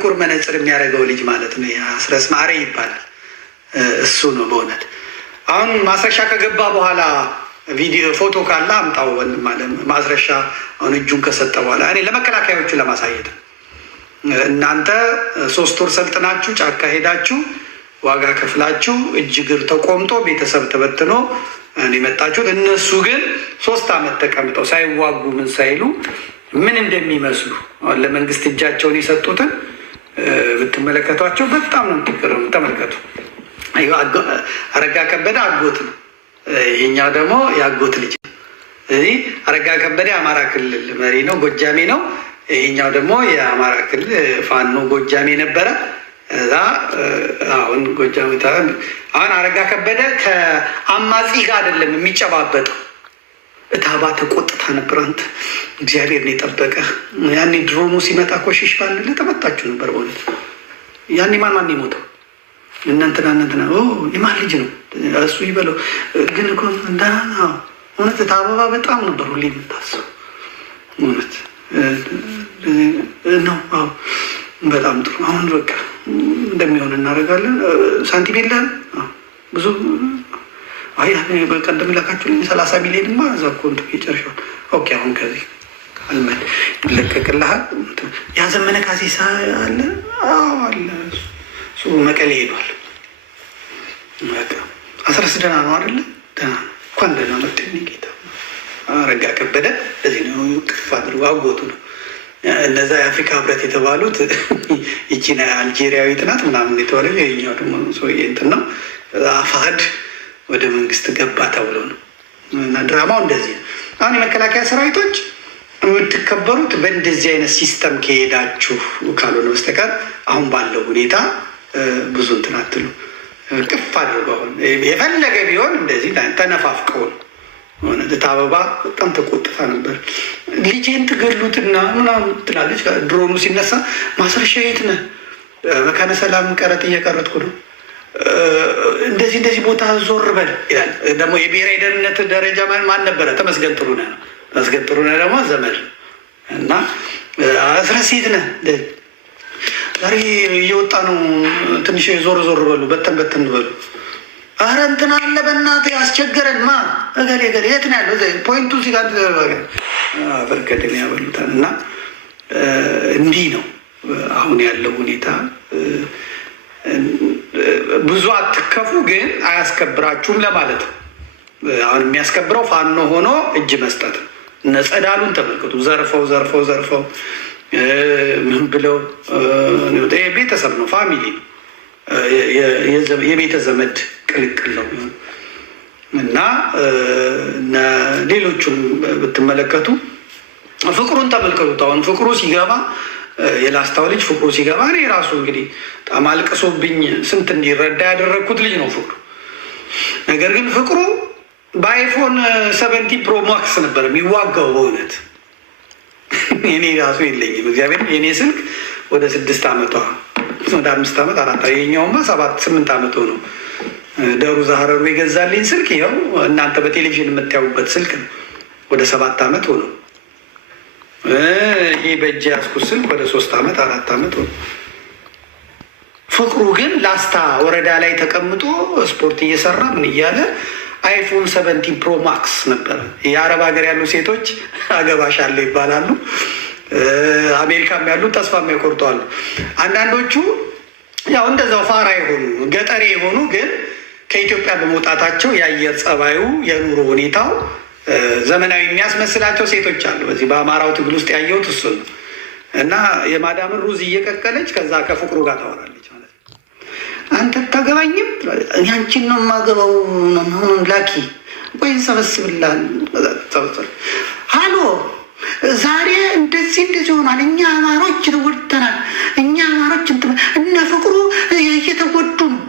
ጥቁር መነጽር የሚያደርገው ልጅ ማለት ነው። አስረስ ማሬ ይባላል። እሱ ነው በእውነት። አሁን ማስረሻ ከገባ በኋላ ቪዲዮ ፎቶ ካለ አምጣው ወንድም አለ። ማስረሻ አሁን እጁን ከሰጠ በኋላ እኔ ለመከላከያዎቹ ለማሳየት እናንተ 3 ወር ሰልጥናችሁ ጫካ ሄዳችሁ ዋጋ ከፍላችሁ እጅ እግር ተቆምጦ ቤተሰብ ተበትኖ የመጣችሁት፣ እነሱ ግን 3 ዓመት ተቀምጠው ሳይዋጉ ምን ሳይሉ ምን እንደሚመስሉ ለመንግስት እጃቸውን የሰጡትን ብትመለከቷቸው በጣም ነው የምትገረሙ። ተመልከቱ። አረጋ ከበደ አጎት ነው፣ ይሄኛው ደግሞ የአጎት ልጅ ነው። ስለዚህ አረጋ ከበደ የአማራ ክልል መሪ ነው፣ ጎጃሜ ነው። ይሄኛው ደግሞ የአማራ ክልል ፋኖ ጎጃሜ ነበረ። እዛ አሁን ጎጃሜ አሁን አረጋ ከበደ ከአማጺ ጋር አይደለም የሚጨባበጠው። እታባ ተቆጥታ ነበር። አንተ እግዚአብሔር ነው የጠበቀ። ያኔ ድሮኑ ሲመጣ ኮሽሽ ባንለ ተመጣችሁ ነበር በእውነት። ያኔ ማን የሞተው? እናንተና የማን ልጅ ነው እሱ ይበለው። ግን እኮ እውነት እታባ በጣም ነበር ሁሌ የምታስበው እውነት ነው። በጣም ጥሩ። አሁን በቃ እንደሚሆን እናደርጋለን። ሳንቲም የለህም ብዙ በቀደም ላካችሁልኝ 30 ሚሊዮንማ እዛ እኮ የጨርሻል። ኦኬ አሁን ከዚህ አልመድ ይለቀቅልሃል። ያዘመነ ካሴሳ አለ አለ እሱ መቀሌ ሄዷል። በቃ 16 ደህና ነው አይደለ? ደህና ነው። እንኳን ደህና መጣኝ ጌታ። አረጋ ከበደ እዚህ ነው ቅፍ አድርጎ አጎቱ ነው። እነዛ የአፍሪካ ህብረት የተባሉት ይቺን አልጄሪያዊት ናት ምናምን የተባለ የኛው ደግሞ ሰውዬ እንትን ነው። አፋድ ወደ መንግስት ገባ ተብሎ ነው። እና ድራማው እንደዚህ ነው። አሁን የመከላከያ ሰራዊቶች የምትከበሩት በእንደዚህ አይነት ሲስተም ከሄዳችሁ ካልሆነ በስተቀር አሁን ባለው ሁኔታ ብዙ እንትን አትሉ። ቅፍ አድርገው አሁን የፈለገ ቢሆን እንደዚህ ተነፋፍቀው ነው ሆነ። አበባ በጣም ተቆጥታ ነበር። ልጄን ትገሉትና ምናምን ትላለች። ድሮኑ ሲነሳ ማስረሻ የት ነህ? መካነ ሰላም ቀረጥ እየቀረጥኩ ነው። እንደዚህ ቦታ ዞር በል ይላል። ደግሞ የብሔራዊ ደህንነት ደረጃ ማን ነበረ? ተመስገን ጥሩነህ ነው። ተመስገን ጥሩነህ ደግሞ ዘመድ እና አስረስ የት ነህ? ዛሬ እየወጣ ነው። ትንሽ ዞር በሉ፣ በተን በሉ። አረ እንትን አለ በእናትህ ያስቸገረን ማ እገሌ የት ነው ያለው? ፖይንቱ እዚህ ጋር በርከድን ያበሉታል። እና እንዲህ ነው አሁን ያለው ሁኔታ። ብዙ አትከፉ፣ ግን አያስከብራችሁም ለማለት ነው። አሁን የሚያስከብረው ፋኖ ሆኖ እጅ መስጠት ነው። እነ ጸዳሉን ተመልከቱ። ዘርፈው ምን ብለው ቤተሰብ ነው፣ ፋሚሊ ነው፣ የቤተ ዘመድ ቅልቅል ነው እና ሌሎቹም ብትመለከቱ ፍቅሩን ተመልከቱት። አሁን ፍቅሩ ሲገባ የላስታው ልጅ ፍቅሩ ሲገባ እኔ ራሱ እንግዲህ በጣም አልቅሶብኝ ስንት እንዲረዳ ያደረግኩት ልጅ ነው ፍቅሩ። ነገር ግን ፍቅሩ በአይፎን 70 ፕሮ ማክስ ነበር የሚዋጋው በእውነት። እኔ ራሱ የለኝም እግዚአብሔር። የኔ ስልክ ወደ 6 ዓመቷ ወደ 5 ዓመት 4 የኛውማ 7-8 ዓመት ሆነው ደሩ ዛህረሩ የገዛልኝ ስልክ ይኸው እናንተ በቴሌቪዥን የምታዩበት ስልክ ነው። ወደ 7 ዓመት ሆነው። ይሄ በእጅ ያዝኩት ስልክ ወደ 3 ዓመት 4 ዓመት ሆነው። ፍቅሩ ግን ላስታ ወረዳ ላይ ተቀምጦ ስፖርት እየሰራ ምን እያለ አይፎን 70 ፕሮ ማክስ ነበረ። የአረብ ሀገር ያሉ ሴቶች አገባሻለሁ ይባላሉ። አሜሪካም ያሉ ተስፋ የቆርጠዋሉ። አንዳንዶቹ ያው እንደዛው ፋራ የሆኑ ገጠሬ የሆኑ ግን ከኢትዮጵያ በመውጣታቸው የአየር ጸባዩ የኑሮ ሁኔታው ዘመናዊ የሚያስመስላቸው ሴቶች አሉ። በዚህ በአማራው ትግል ውስጥ ያየሁት እሱ ነው። እና የማዳምን ሩዝ እየቀቀለች ከዛ ከፍቅሩ ጋር ታወራለች ማለት ነው። አንተ ታገባኝም ያንቺን ነው የማገባው መሆኑን ላኪ ወይ ሰበስብላል። ሀሎ ዛሬ እንደዚህ ሆኗል። እኛ አማሮች ተጎድተናል። እኛ አማሮች እነ ፍቅሩ እየተጎዱ ነው።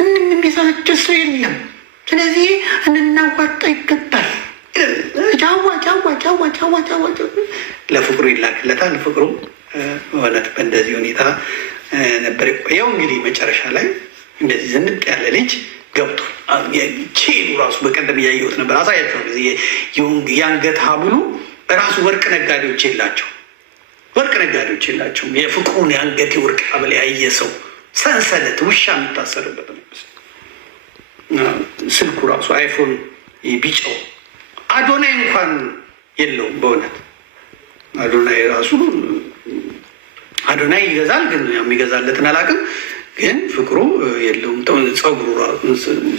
እንም የሚሰለች ሰው የለም። ስለዚህ እንናዋጣ ይገባል። ጫዋ ለፍቅሩ ይላክለታል። ፍቅሩ እውነት በእንደዚህ ሁኔታ ነበር የቆየው። እንግዲህ መጨረሻ ላይ እንደዚህ ዝንጥ ያለ ልጅ ገብቷል። ቼኑ ራሱ በቀደም እያየሁት ነበር፣ አሳያቸው። የአንገት ሀብሉ ራሱ ወርቅ ነጋዴዎች የላቸው ወርቅ ነጋዴዎች የላቸውም። የፍቅሩን የአንገት ወርቅ ሀብል ያየ ሰው ሰንሰለት ውሻ የሚታሰርበት ነው። ስልኩ ራሱ አይፎን ቢጫው አዶናይ እንኳን የለውም። በእውነት አዶናይ ራሱ አዶናይ ይገዛል፣ ግን የሚገዛለትን አላውቅም። ግን ፍቅሩ የለውም። ጸጉሩ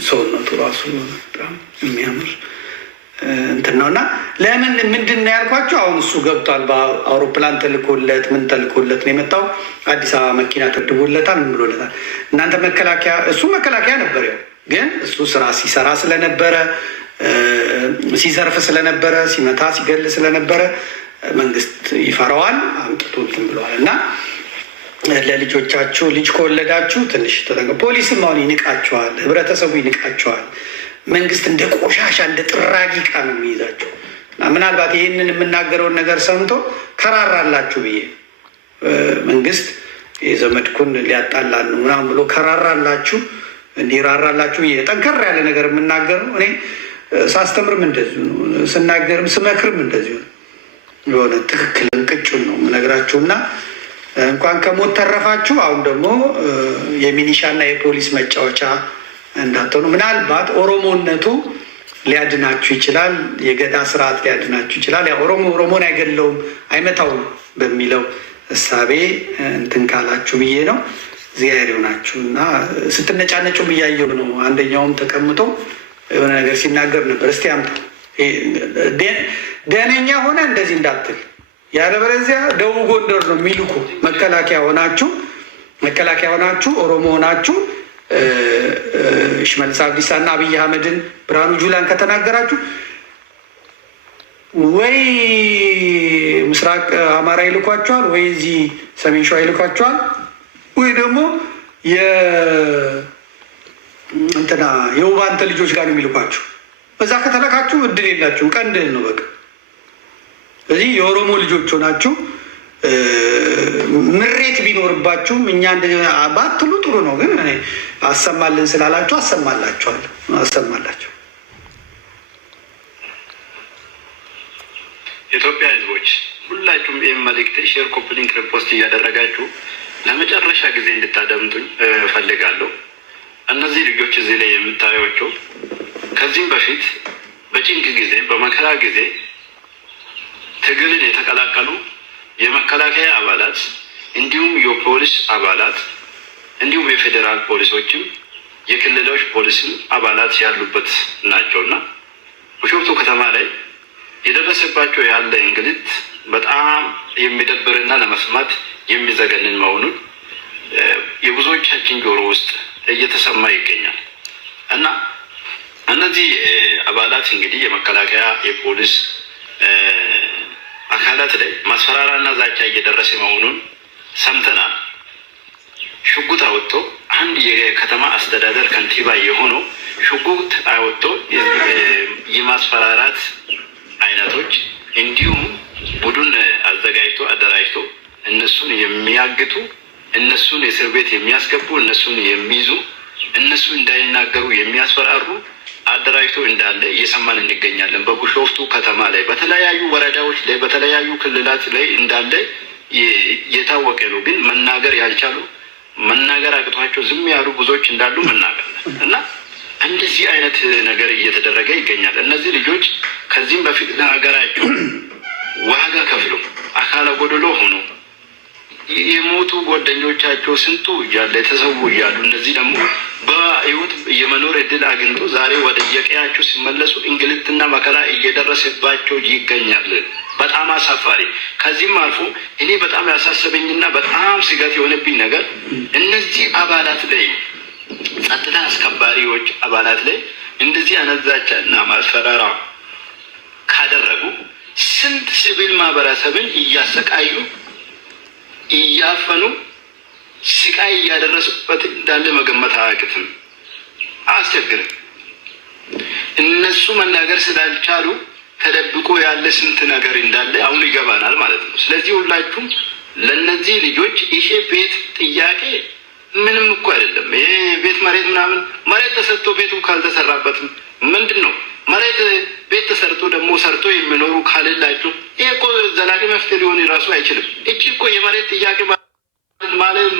ሰውነቱ ራሱ በጣም የሚያምር እንትን ነው። እና ለምን ምንድን ነው ያልኳቸው፣ አሁን እሱ ገብቷል። በአውሮፕላን ተልኮለት ምን ተልኮለት ነው የመጣው። አዲስ አበባ መኪና ተድቦለታል፣ ምን ብሎለታል። እናንተ መከላከያ፣ እሱ መከላከያ ነበር። ያው ግን እሱ ስራ ሲሰራ ስለነበረ፣ ሲዘርፍ ስለነበረ፣ ሲመታ ሲገል ስለነበረ መንግስት ይፈራዋል። አምጥቶ እንትን ብለዋል። እና ለልጆቻችሁ ልጅ ከወለዳችሁ ትንሽ ተጠንቀቁ። ፖሊስም አሁን ይንቃቸዋል፣ ህብረተሰቡ ይንቃቸዋል። መንግስት እንደ ቆሻሻ እንደ ጥራጊ ዕቃ ነው የሚይዛቸው። ምናልባት ይህንን የምናገረውን ነገር ሰምቶ ከራራላችሁ ብዬ መንግስት የዘመድኩን ሊያጣላን ነው ምናምን ብሎ ከራራላችሁ እንዲራራላችሁ ብዬ ጠንከር ያለ ነገር የምናገር ነው። እኔ ሳስተምርም እንደዚሁ ነው፣ ስናገርም ስመክርም እንደዚሁ ነው። የሆነ ትክክል እንቅጩን ነው የምነግራችሁ። እና እንኳን ከሞት ተረፋችሁ። አሁን ደግሞ የሚኒሻና የፖሊስ መጫወቻ እንዳትሆኑ። ምናልባት ኦሮሞነቱ ሊያድናችሁ ይችላል፣ የገዳ ስርዓት ሊያድናችሁ ይችላል። ያ ኦሮሞን አይገለውም አይመታውም በሚለው እሳቤ እንትን ካላችሁ ብዬ ነው። እግዚአብሔር ይሁናችሁ። እና ስትነጫነጩም እያየሁ ነው። አንደኛውም ተቀምጦ የሆነ ነገር ሲናገር ነበር። እስቲ አምጣ ደነኛ ሆነ እንደዚህ እንዳትል፣ ያለበለዚያ ደቡብ ጎንደር ነው የሚልኩ። መከላከያ ሆናችሁ ኦሮሞ ሆናችሁ ሽመልስ አብዲሳ እና አብይ አህመድን ብርሃኑ ጁላን ከተናገራችሁ ወይ ምስራቅ አማራ ይልኳቸዋል፣ ወይ እዚህ ሰሜን ሸዋ ይልኳቸዋል፣ ወይ ደግሞ የውባንተ ልጆች ጋር ነው የሚልኳችሁ። በዛ ከተለካችሁ እድል የላችሁም። ቀንድል ነው በቃ። እዚህ የኦሮሞ ልጆች ሆናችሁ ምሬት ቢኖርባችሁም እኛ ባትሉ ጥሩ ነው። ግን አሰማልን ስላላችሁ አሰማላቸው። የኢትዮጵያ ሕዝቦች ሁላችሁም ይህም መልእክት ሼር፣ ኮፒ ሊንክ፣ ሪፖስት እያደረጋችሁ ለመጨረሻ ጊዜ እንድታደምጡኝ እፈልጋለሁ። እነዚህ ልጆች እዚህ ላይ የምታዩቸው ከዚህም በፊት በጭንቅ ጊዜ በመከራ ጊዜ ትግልን የተቀላቀሉ የመከላከያ አባላት እንዲሁም የፖሊስ አባላት እንዲሁም የፌዴራል ፖሊሶችም የክልሎች ፖሊስም አባላት ያሉበት ናቸውና ቢሾፍቱ ከተማ ላይ የደረሰባቸው ያለ እንግልት በጣም የሚደብርና ለመስማት የሚዘገንን መሆኑን የብዙዎቻችን ጆሮ ውስጥ እየተሰማ ይገኛል። እና እነዚህ አባላት እንግዲህ የመከላከያ የፖሊስ አካላት ላይ ማስፈራራና ዛቻ እየደረሰ መሆኑን ሰምተናል። ሽጉጥ አወጥቶ አንድ የከተማ አስተዳደር ከንቲባ የሆነው ሽጉጥ አወጥቶ የማስፈራራት አይነቶች እንዲሁም ቡድን አዘጋጅቶ አደራጅቶ እነሱን የሚያግቱ፣ እነሱን እስር ቤት የሚያስገቡ፣ እነሱን የሚይዙ፣ እነሱ እንዳይናገሩ የሚያስፈራሩ አደራጅቶ እንዳለ እየሰማን እንገኛለን። በቢሾፍቱ ከተማ ላይ በተለያዩ ወረዳዎች ላይ በተለያዩ ክልላት ላይ እንዳለ የታወቀ ነው። ግን መናገር ያልቻሉ መናገር አቅቷቸው ዝም ያሉ ብዙዎች እንዳሉ መናገርለን እና እንደዚህ አይነት ነገር እየተደረገ ይገኛል። እነዚህ ልጆች ከዚህም በፊት ለሀገራቸው ዋጋ ከፍሎ አካለ ጎደሎ ሆኖ የሞቱ ጓደኞቻቸው ስንቱ እያለ የተሰዉ እያሉ እነዚህ ደግሞ በህይወት የመኖር እድል አግኝቶ ዛሬ ወደ የቀያቸው ሲመለሱ እንግልትና መከራ እየደረሰባቸው ይገኛል። በጣም አሳፋሪ። ከዚህም አልፎ እኔ በጣም ያሳሰበኝና በጣም ስጋት የሆነብኝ ነገር እነዚህ አባላት ላይ ጸጥታ አስከባሪዎች አባላት ላይ እንደዚህ አነዛቻ እና ማስፈራራ ካደረጉ ስንት ሲቪል ማህበረሰብን እያሰቃዩ እያፈኑ ስቃይ እያደረሱበት እንዳለ መገመት አያቅትም፣ አያስቸግርም። እነሱ መናገር ስላልቻሉ ተደብቆ ያለ ስንት ነገር እንዳለ አሁን ይገባናል ማለት ነው። ስለዚህ ሁላችሁም ለእነዚህ ልጆች ይሄ ቤት ጥያቄ ምንም እኮ አይደለም። ይሄ ቤት መሬት ምናምን መሬት ተሰጥቶ ቤቱ ካልተሰራበትም ምንድን ነው? መሬት ቤት ተሰርቶ ደግሞ ሰርቶ የሚኖሩ ካልላችሁ ይሄ እኮ ዘላቂ መፍትሄ ሊሆን ራሱ አይችልም። እቺ እኮ የመሬት ጥያቄ ማለት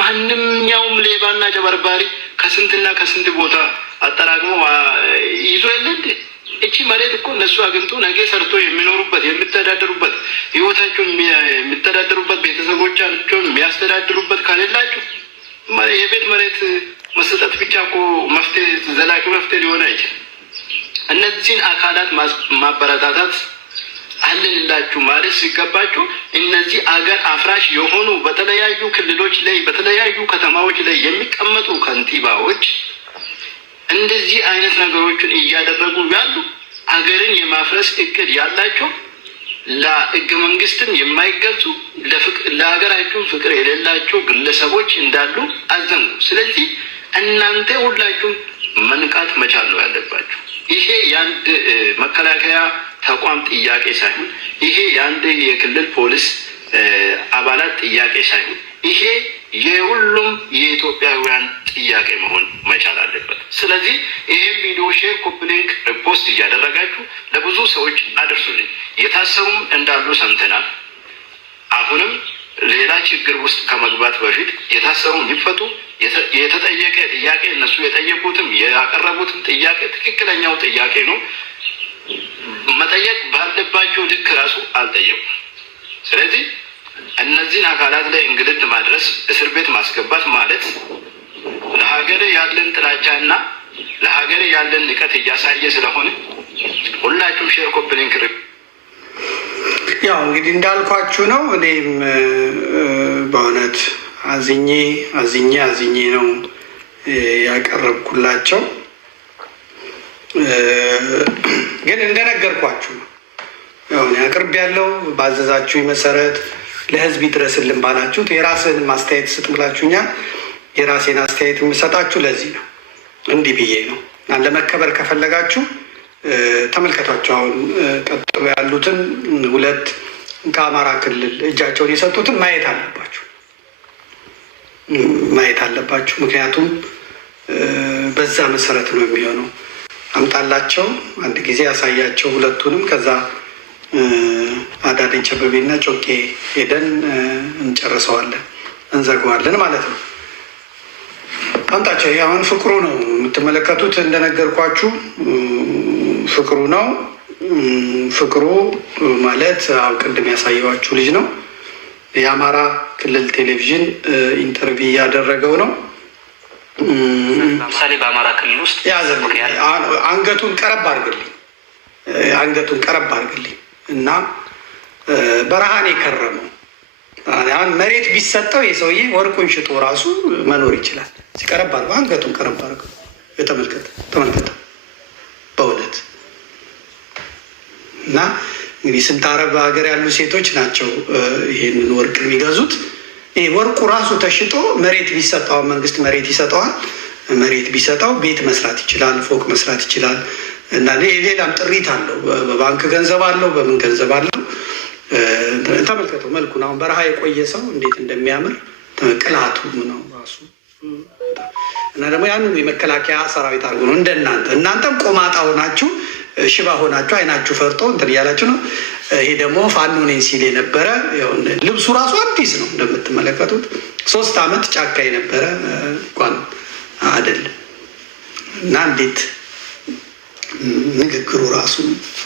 ማንኛውም ሌባና ጨበርባሪ ከስንትና ከስንት ቦታ አጠራቅሞ ይዞ የለ እንዴ? እቺ መሬት እኮ እነሱ አግኝቶ ነገ ሰርቶ የሚኖሩበት የሚተዳደሩበት ህይወታቸውን የሚተዳደሩበት ቤተሰቦቻቸውን የሚያስተዳድሩበት ከሌላችሁ የቤት መሬት መሰጠት ብቻ እኮ መፍትሄ ዘላቂ መፍትሄ ሊሆን አይችልም። እነዚህን አካላት ማበረታታት አለንላችሁ ማለት ሲገባችሁ እነዚህ አገር አፍራሽ የሆኑ በተለያዩ ክልሎች ላይ በተለያዩ ከተማዎች ላይ የሚቀመጡ ከንቲባዎች እንደዚህ አይነት ነገሮችን እያደረጉ ያሉ አገርን የማፍረስ እቅድ ያላቸው ለህገ መንግስትን የማይገዙ ለሀገራቸው ፍቅር የሌላቸው ግለሰቦች እንዳሉ አዘንጉ። ስለዚህ እናንተ ሁላችሁም መንቃት መቻል ነው ያለባችሁ። ይሄ የአንድ መከላከያ ተቋም ጥያቄ ሳይሆን፣ ይሄ የአንድ የክልል ፖሊስ አባላት ጥያቄ ሳይሆን፣ ይሄ የሁሉም የኢትዮጵያውያን ጥያቄ መሆን መቻል አለበት። ስለዚህ ይህም ቪዲዮ ሼር፣ ኮፒ ሊንክ፣ ሪፖስት እያደረጋችሁ ለብዙ ሰዎች አድርሱልኝ። የታሰሩም እንዳሉ ሰምተናል። አሁንም ሌላ ችግር ውስጥ ከመግባት በፊት የታሰሩ ይፈቱ። የተጠየቀ ጥያቄ እነሱ የጠየቁትም ያቀረቡትም ጥያቄ ትክክለኛው ጥያቄ ነው። መጠየቅ ባለባቸው ልክ ራሱ አልጠየቁም። ስለዚህ እነዚህን አካላት ላይ እንግልት ማድረስ፣ እስር ቤት ማስገባት ማለት ለሀገር ያለን ጥላቻ እና ለሀገር ያለን ንቀት እያሳየ ስለሆነ ሁላችሁም ሼር፣ ኮፒ ሊንክ። ያው እንግዲህ እንዳልኳችሁ ነው። እኔም በእውነት አዝኜ ነው ያቀረብኩላቸው። ግን እንደነገርኳችሁ ነው። ያው አቅርብ ያለው ባዘዛችሁ መሰረት ለህዝብ ይድረስልን ባላችሁት የራስን ማስተያየት ስጥ ብላችሁኛል። የራሴን አስተያየት የምሰጣችሁ ለዚህ ነው። እንዲህ ብዬ ነው። ለመከበር ከፈለጋችሁ ተመልከቷቸው። አሁን ቀጥሎ ያሉትን ሁለት ከአማራ ክልል እጃቸውን የሰጡትን ማየት አለባችሁ። ምክንያቱም በዛ መሰረት ነው የሚሆነው። አምጣላቸው፣ አንድ ጊዜ ያሳያቸው ሁለቱንም። ከዛ አዳነች አቤቤና ጮቄ ሄደን እንጨርሰዋለን፣ እንዘጋዋለን ማለት ነው። አምጣቸው። አሁን ፍቅሩ ነው የምትመለከቱት። እንደነገርኳችሁ ፍቅሩ ነው። ፍቅሩ ማለት ቅድም ያሳየዋችሁ ልጅ ነው። የአማራ ክልል ቴሌቪዥን ኢንተርቪው እያደረገው ነው። ለምሳሌ በአማራ ክልል ውስጥ አንገቱን ቀረብ አድርግልኝ እና በረሃን የከረመው መሬት ቢሰጠው የሰውዬ ወርቁን ሽጦ ራሱ መኖር ይችላል። ሲቀረብ አድርገው አንገቱን ቀረብ አድርገው ተመልከተ በእውነት እና እንግዲህ ስንት አረብ ሀገር ያሉ ሴቶች ናቸው ይሄንን ወርቅ የሚገዙት። ይሄ ወርቁ ራሱ ተሽጦ መሬት ቢሰጠው መንግስት መሬት ይሰጠዋል። መሬት ቢሰጠው ቤት መስራት ይችላል፣ ፎቅ መስራት ይችላል። እና ሌላም ጥሪት አለው። በባንክ ገንዘብ አለው፣ በምን ገንዘብ አለው። ተመልከተው መልኩን። አሁን በረሃ የቆየ ሰው እንዴት እንደሚያምር ቅላቱ ነው ራሱ። እና ደግሞ ያንኑ የመከላከያ ሰራዊት አድርጎ ነው እናንተም ቆማጣ ሆናችሁ ሽባ ሆናችሁ አይናችሁ ፈርጦ እንትን እያላችሁ ነው። ይሄ ደግሞ ፋኖ ነኝ ሲል የነበረ ልብሱ ራሱ አዲስ ነው እንደምትመለከቱት። 3 ዓመት ጫካ የነበረ እንኳን አይደለም። እና እንዴት ንግግሩ ራሱ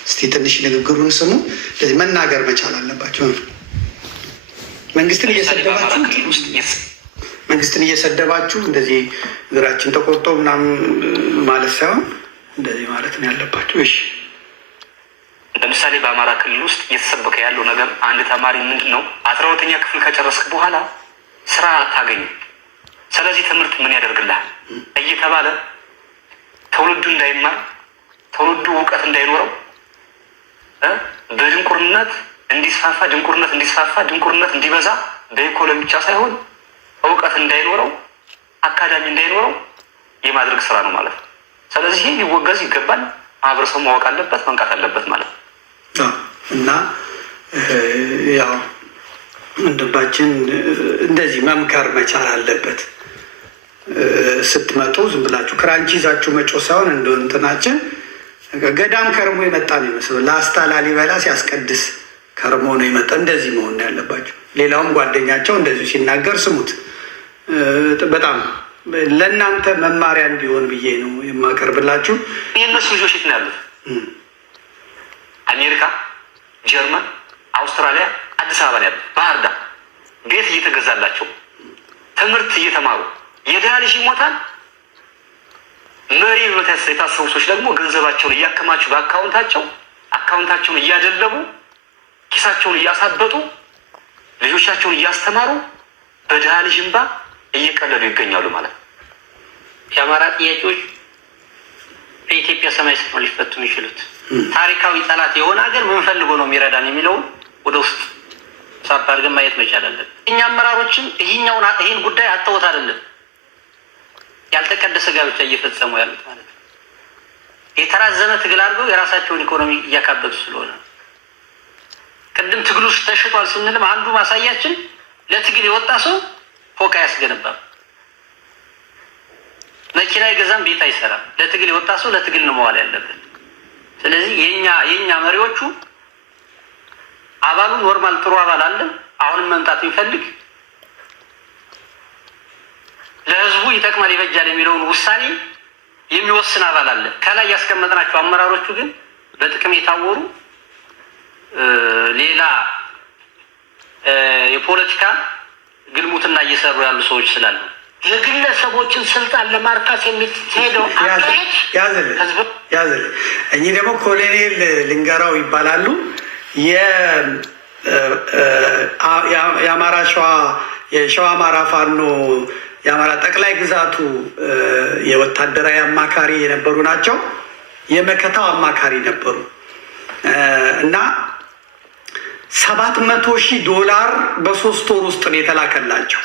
እስቲ ትንሽ ንግግሩን ስሙ። ስለዚህ መናገር መቻል አለባቸው። መንግስትን እየሰደባችሁ እንደዚህ እግራችን ተቆርጦ ምናምን ማለት ሳይሆን እንደዚህ ማለት ነው ያለባቸው። እሺ፣ ለምሳሌ በአማራ ክልል ውስጥ እየተሰበከ ያለው ነገር አንድ ተማሪ ምንድን ነው 12ኛ ክፍል ከጨረስክ በኋላ ስራ አታገኝም፣ ስለዚህ ትምህርት ምን ያደርግልሃል እየተባለ ትውልዱ እንዳይማር፣ ትውልዱ እውቀት እንዳይኖረው፣ በድንቁርነት እንዲስፋፋ፣ ድንቁርነት እንዲበዛ፣ በኢኮኖሚ ብቻ ሳይሆን እውቀት እንዳይኖረው፣ አካዳሚ እንዳይኖረው የማድረግ ስራ ነው ማለት ነው። ስለዚህ ሊወገዝ ይገባል። ማህበረሰቡ ማወቅ አለበት፣ መንቃት አለበት ማለት ነው። እና ያው ወንድማችን እንደዚህ መምከር መቻል አለበት። ስትመጡ ዝም ብላችሁ ክራንች ይዛችሁ መጮ ሳይሆን እንደ እንትናችን ገዳም ከርሞ የመጣ ነው ይመስለው። ላስታ ላሊበላ ሲያስቀድስ ከርሞ ነው የመጣ። እንደዚህ መሆን ያለባቸው። ሌላውም ጓደኛቸው እንደዚሁ ሲናገር ስሙት። በጣም ለእናንተ መማሪያ እንዲሆን ብዬ ነው የማቀርብላችሁ። የእነሱ ልጆች የት ነው ያሉት? አሜሪካ፣ ጀርመን፣ አውስትራሊያ፣ አዲስ አበባ ነው ያሉት። ባህር ዳር ቤት እየተገዛላቸው ትምህርት እየተማሩ የድሃ ልጅ ይሞታል። መሪ ብሎ የታሰቡ ሰዎች ደግሞ ገንዘባቸውን እያከማችሁ አካውንታቸውን እያደለቡ ኪሳቸውን እያሳበጡ ልጆቻቸውን እያስተማሩ በድሃ ልጅ እንባ እየቀለዱ ይገኛሉ ማለት ነው። የአማራ ጥያቄዎች በኢትዮጵያ ሰማይ ስር ነው ሊፈቱ የሚችሉት። ታሪካዊ ጠላት የሆነ ሀገር ምን ፈልጎ ነው የሚረዳን የሚለውን ወደ ውስጥ ሳብ አድርገን ማየት መቻል አለብን። እኛ አመራሮችም ይህን ጉዳይ አተውት አይደለም ያልተቀደሰ ጋብቻ እየፈጸሙ ያሉት ማለት ነው። የተራዘመ ትግል አድርገው የራሳቸውን ኢኮኖሚ እያካበቱ ስለሆነ ቅድም ትግሉ ውስጥ ተሽጧል ስንልም አንዱ ማሳያችን ለትግል የወጣ ሰው ፎቅ አያስገነባም፣ መኪና አይገዛም፣ ቤት አይሰራም። ለትግል የወጣ ሰው ለትግል ነው መዋል ያለበት። ስለዚህ የኛ መሪዎቹ አባሉ ኖርማል ጥሩ አባል አለ አሁንም መምጣት የሚፈልግ ለህዝቡ ይጠቅማል ይበጃል የሚለውን ውሳኔ የሚወስን አባል አለ። ከላይ ያስቀመጥናቸው አመራሮቹ ግን በጥቅም የታወሩ ሌላ የፖለቲካ ግልሙትና እየሰሩ ያሉ ሰዎች ስላሉ የግለሰቦችን ስልጣን ለማርካት የሚሄደው አካሄድ ያዘል። እኚህ ደግሞ ኮሎኔል ልንገራው ይባላሉ። የአማራ የሸዋ አማራ ፋኖ የአማራ ጠቅላይ ግዛቱ የወታደራዊ አማካሪ የነበሩ ናቸው። የመከታው አማካሪ ነበሩ እና $700,000 በ3 ወር ውስጥ ነው የተላከላቸው።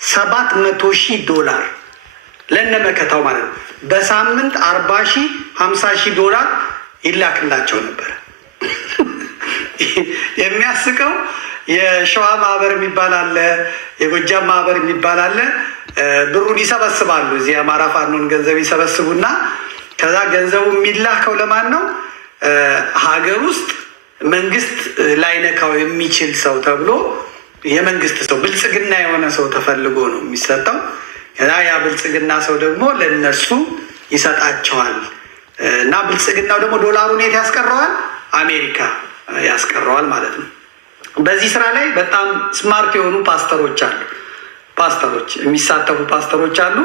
$700,000 ለነመከታው ማለት ነው። በሳምንት $40,000 $50,000 ይላክላቸው ነበር። የሚያስቀው የሸዋ ማህበር የሚባል አለ፣ የጎጃም ማህበር የሚባል አለ። ብሩን ይሰበስባሉ። እዚህ የአማራ ፋኖን ገንዘብ ይሰበስቡና ከዛ ገንዘቡ የሚላከው ለማን ነው? ሀገር ውስጥ መንግስት ላይነካው የሚችል ሰው ተብሎ የመንግስት ሰው ብልጽግና የሆነ ሰው ተፈልጎ ነው የሚሰጠው። ከዛ ያ ብልጽግና ሰው ደግሞ ለነሱ ይሰጣቸዋል እና ብልጽግናው ደግሞ ዶላሩን የት ያስቀረዋል? አሜሪካ ያስቀረዋል ማለት ነው። በዚህ ስራ ላይ በጣም ስማርት የሆኑ ፓስተሮች አሉ። የሚሳተፉ ፓስተሮች አሉ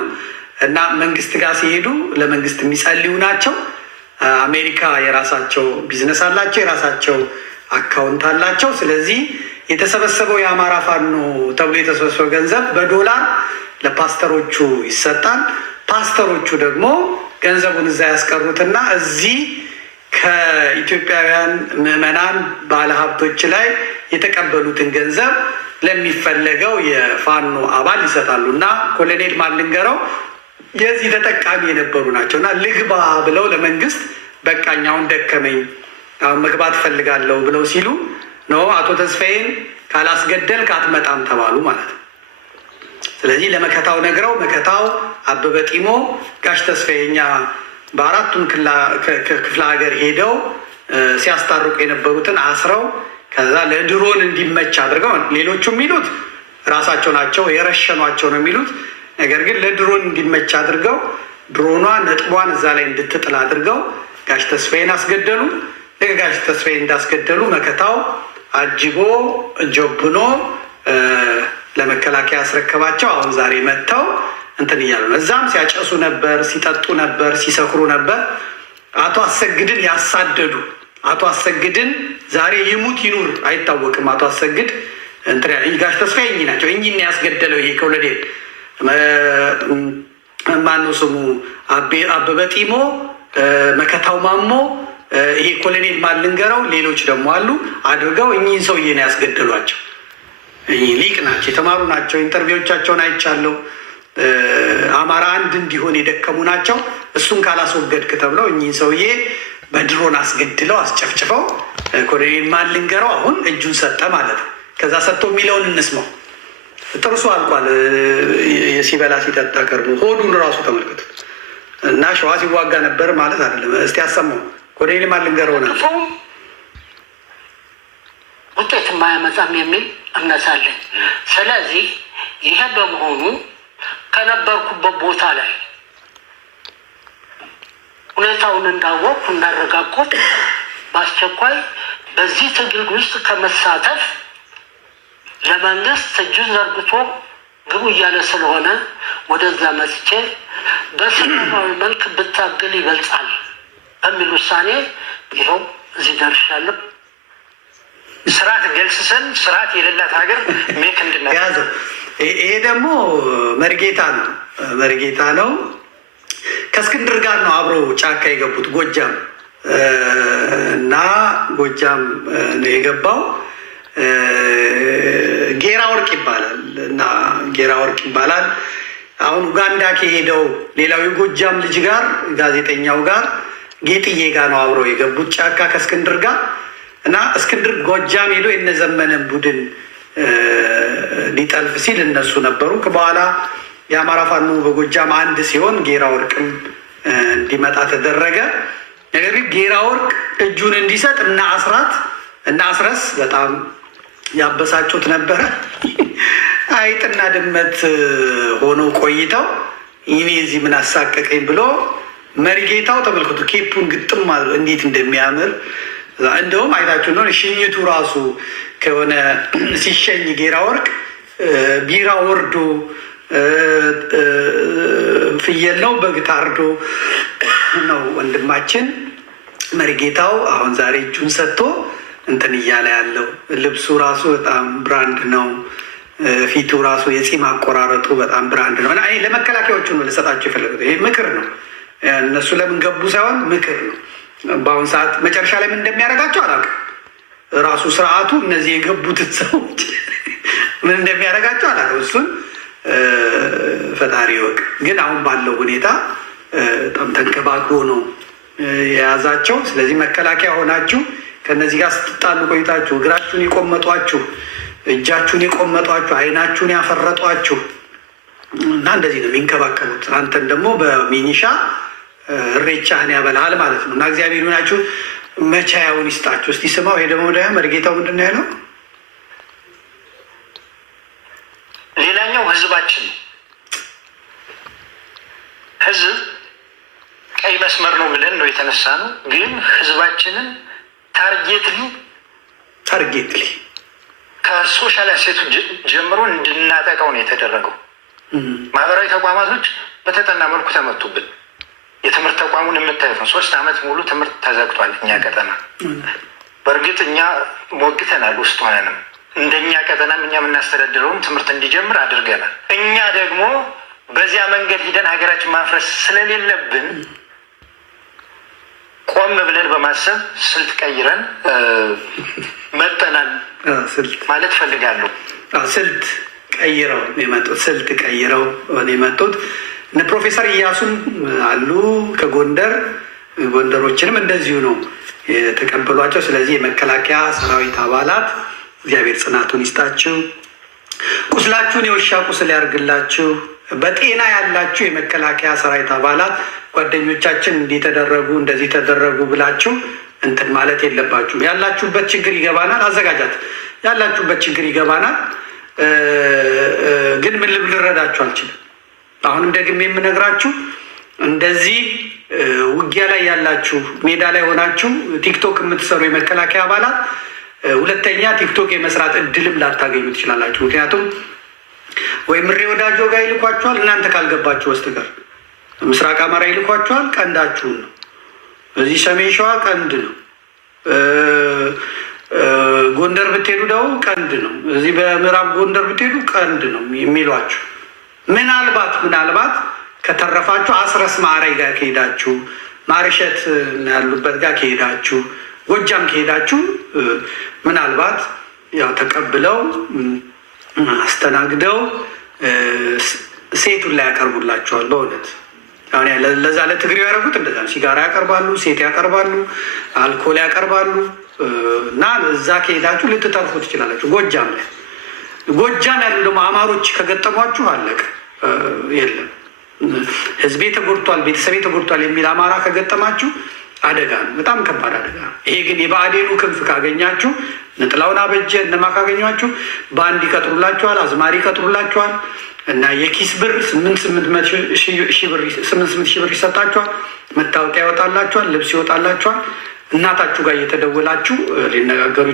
እና መንግስት ጋር ሲሄዱ ለመንግስት የሚጸልዩ ናቸው። አሜሪካ የራሳቸው ቢዝነስ አላቸው፣ የራሳቸው አካውንት አላቸው። ስለዚህ የተሰበሰበው የአማራ ፋኖ ተብሎ የተሰበሰበው ገንዘብ በዶላር ለፓስተሮቹ ይሰጣል። ፓስተሮቹ ደግሞ ገንዘቡን እዛ ያስቀሩትና እዚህ ከኢትዮጵያውያን ምዕመናን ባለሀብቶች ላይ የተቀበሉትን ገንዘብ ለሚፈለገው የፋኖ አባል ይሰጣሉ እና ኮሎኔል ማልንገረው የዚህ ተጠቃሚ የነበሩ ናቸው እና ልግባ ብለው ለመንግስት በቃኛውን ደከመኝ አሁን መግባት እፈልጋለሁ ብለው ሲሉ ነው አቶ ተስፋዬን ካላስገደልክ አትመጣም ተባሉ ማለት ነው። ስለዚህ ለመከታው ነግረው መከታው አበበ ጢሞ ጋሽ ተስፋዬኛ በአራቱም ክፍለ ሀገር ሄደው ሲያስታርቁ የነበሩትን አስረው ከዛ ለድሮን እንዲመች አድርገው ሌሎቹ የሚሉት ራሳቸው ናቸው የረሸኗቸው ነው የሚሉት። ነገር ግን ለድሮን እንዲመች አድርገው ድሮኗ ነጥቧን እዛ ላይ እንድትጥል አድርገው ጋሽ ተስፋዬን አስገደሉ። ጋሽ ተስፋዬ እንዳስገደሉ መከታው አጅቦ ጆብኖ ለመከላከያ ያስረከባቸው። አሁን ዛሬ መጥተው እንትን እያሉ ነው። እዛም ሲያጨሱ ነበር፣ ሲጠጡ ነበር፣ ሲሰክሩ ነበር። አቶ አሰግድን ያሳደዱ አቶ አሰግድን ዛሬ ይሙት ይኑር አይታወቅም። አቶ አሰግድ ጋሽ ተስፋዬ እኚህ ናቸው። እኚህን ያስገደለው ይሄ ኮሎኔል ማነው ስሙ አበበ ጢሞ፣ መከታው ማሞ፣ ይሄ ኮሎኔል ማልንገረው፣ ሌሎች ደግሞ አሉ አድርገው እኚህን ሰውዬ ነው ያስገደሏቸው። እኚህ ሊቅ ናቸው፣ የተማሩ ናቸው። ኢንተርቪዎቻቸውን አይቻለሁ። አማራ አንድ እንዲሆን የደከሙ ናቸው። እሱን ካላስወገድክ ተብለው እኚህን ሰውዬ በድሮን አስገድለው አስጨፍጭፈው ኮሎኔል ማልንገረው አሁን እጁን ሰጠ ማለት ነው። ከዛ ሰጥቶ የሚለውን እንስማው። ጥርሱ አልቋል። ሲበላ ሲጠጣ ከርሞ ሆዱን ራሱ ተመልከቱት። እና ሸዋ ሲዋጋ ነበር ማለት አይደለም። እስቲ ያሰማው ኮሎኔል ማልንገር ሆነ ውጤት የማያመጣም የሚል እምነት አለኝ። ስለዚህ ይሄ በመሆኑ ከነበርኩበት ቦታ ላይ ሁኔታውን እንዳወቅኩ እንዳረጋግጥ በአስቸኳይ በዚህ ትግል ውስጥ ከመሳተፍ ለመንግስት እጁን ዘርግቶ ግቡ እያለ ስለሆነ ወደዛ መጥቼ በሰላማዊ መልክ ብታገል ይበልጣል በሚል ውሳኔ ይኸው እዚህ ደርሻለሁ። ስርዓት ገልጽሰን ስርዓት የሌላት ሀገር ሜክ እንድናያዘው። ይሄ ደግሞ መርጌታ ነው። ከእስክንድር ጋር ነው አብረው ጫካ የገቡት ጎጃም እና ጎጃም ነው የገባው። ጌራ ወርቅ ይባላል። አሁን ኡጋንዳ ከሄደው ሌላው የጎጃም ልጅ ጋር ጋዜጠኛው ጋር ጌጥዬ ጋር ነው አብረው የገቡት ጫካ ከእስክንድር ጋር እና እስክንድር ጎጃም ሄዶ የነዘመነን ቡድን ሊጠልፍ ሲል እነሱ ነበሩ። በኋላ የአማራ ፋኖ በጎጃም አንድ ሲሆን ጌራ ወርቅም እንዲመጣ ተደረገ። ነገር ግን ጌራ ወርቅ እጁን እንዲሰጥ እና አስረስ በጣም ያበሳጩት ነበረ። አይጥና ድመት ሆኖ ቆይተው ይኔ እዚህ ምን አሳቀቀኝ ብሎ መሪጌታው ተመልከቱ፣ ኬፑን ግጥም እንዴት እንደሚያምር እንደውም አይታችሁ ነው። ሽኝቱ ራሱ ከሆነ ሲሸኝ ጌራ ወርቅ ቢራ ወርዶ ፍየል ነው በግ ታርዶ ነው ወንድማችን መሪጌታው አሁን ዛሬ እጁን ሰጥቶ እንትን እያለ ያለው። ልብሱ ራሱ በጣም ብራንድ ነው። ፊቱ ራሱ የፂም አቆራረጡ በጣም ብራንድ ነው። እና ለመከላከያዎቹ ነው ልሰጣቸው የፈለጉት። ይሄ ምክር ነው። እነሱ ለምን ገቡ ሳይሆን ምክር ነው። በአሁኑ ሰዓት መጨረሻ ላይ ምን እንደሚያደርጋቸው አላውቅም። ራሱ ስርዓቱ እነዚህ የገቡትን ሰዎች ምን እንደሚያደርጋቸው አላውቅም። እሱን ፈጣሪ ይወቅ። ግን አሁን ባለው ሁኔታ በጣም ተንከባክቦ ነው የያዛቸው። ስለዚህ መከላከያ ሆናችሁ ከነዚህ ጋር ስትጣሉ ቆይታችሁ እግራችሁን የቆመጧችሁ፣ እጃችሁን የቆመጧችሁ፣ አይናችሁን ያፈረጧችሁ እና እንደዚህ ነው የሚንከባከቡት። አንተን ደግሞ በሚኒሻ እሬቻህን ያበላሃል ማለት ነው። እና እግዚአብሔር ሆናችሁ መቻያውን ይስጣችሁ። እስቲ ስማው። ይሄ ደግሞ ወደ መርጌታው ምንድን ነው ያለው? ሌላኛው ህዝባችን ህዝብ ቀይ መስመር ነው ብለን ነው የተነሳ ነው። ግን ህዝባችንን ታርጌትሊ ከሶሻል አሴቱ ጀምሮ እንድናጠቃው ነው የተደረገው። ማህበራዊ ተቋማቶች በተጠና መልኩ ተመቱብን። የትምህርት ተቋሙን የምታዩት ነው። 3 ዓመት ሙሉ ትምህርት ተዘግቷል። እኛ ቀጠና በእርግጥ እኛ ሞግተናል። ውስጥ ሆነንም እንደኛ ቀጠናም እኛ የምናስተዳድረውም ትምህርት እንዲጀምር አድርገናል። እኛ ደግሞ በዚያ መንገድ ሂደን ሀገራችን ማፍረስ ስለሌለብን ቆም ብለን በማሰብ ስልት ቀይረን መጠናል ማለት ፈልጋለሁ። ስልት ቀይረው የመጡት እነ ፕሮፌሰር እያሱን አሉ ጎንደሮችንም እንደዚሁ ነው የተቀበሏቸው። ስለዚህ የመከላከያ ሰራዊት አባላት እግዚአብሔር ጽናቱን ይስጣችሁ፣ ቁስላችሁን የውሻ ቁስል ያርግላችሁ። በጤና ያላችሁ የመከላከያ ሰራዊት አባላት ጓደኞቻችን እንዲተደረጉ እንደዚህ ተደረጉ ብላችሁ እንትን ማለት የለባችሁም። ያላችሁበት ችግር ይገባናል። አዘጋጃት ያላችሁበት ችግር ይገባናል። ግን ምን ልረዳችሁ አልችልም። አሁንም ደግሜ የምነግራችሁ እንደዚህ ውጊያ ላይ ያላችሁ ሜዳ ላይ ሆናችሁ ቲክቶክ የምትሰሩ የመከላከያ አባላት ሁለተኛ ቲክቶክ የመስራት እድልም ላታገኙ ትችላላችሁ። ምክንያቱም ወይ ምሬ ወዳጆ ጋር ይልኳችኋል፣ እናንተ ካልገባችሁ በስተቀር ምስራቅ አማራ ይልኳችኋል፣ ቀንዳችሁን ነው። እዚህ ሰሜን ሸዋ ቀንድ ነው። ጎንደር ብትሄዱ ደግሞ ቀንድ ነው። እዚህ በምዕራብ ጎንደር ብትሄዱ ቀንድ ነው የሚሏችሁ። ምናልባት ከተረፋችሁ አስረስ ማዕረ ጋር ከሄዳችሁ፣ ማርሸት ያሉበት ጋር ከሄዳችሁ፣ ጎጃም ከሄዳችሁ ምናልባት ያው ተቀብለው አስተናግደው ሴቱን ላይ ያቀርቡላቸዋል። በእውነት አሁን ለዛ ለትግሬው ያደረጉት እንደዛ ነው። ሲጋራ ያቀርባሉ፣ ሴት ያቀርባሉ፣ አልኮል ያቀርባሉ። እና እዛ ከሄዳችሁ ልትተርፉ ትችላላችሁ። ጎጃም ያሉ ደግሞ አማሮች ከገጠሟችሁ አለቀ። ህዝቤ ተጎድቷል፣ ቤተሰቤ ተጎድቷል የሚል አማራ ከገጠማችሁ አደጋ ነው፣ በጣም ከባድ አደጋ ነው። ይሄ ግን የብአዴኑ ክንፍ ካገኛችሁ፣ ነጥላውን አበጀ እነማ ካገኟችሁ በአንድ ይቀጥሩላችኋል፣ አዝማሪ ይቀጥሩላችኋል እና የኪስ ብር 8 ሺህ ብር ይሰጣችኋል፣ መታወቂያ ይወጣላችኋል፣ ልብስ ይወጣላችኋል። እናታችሁ ጋር እየተደወላችሁ ሊነጋገሩ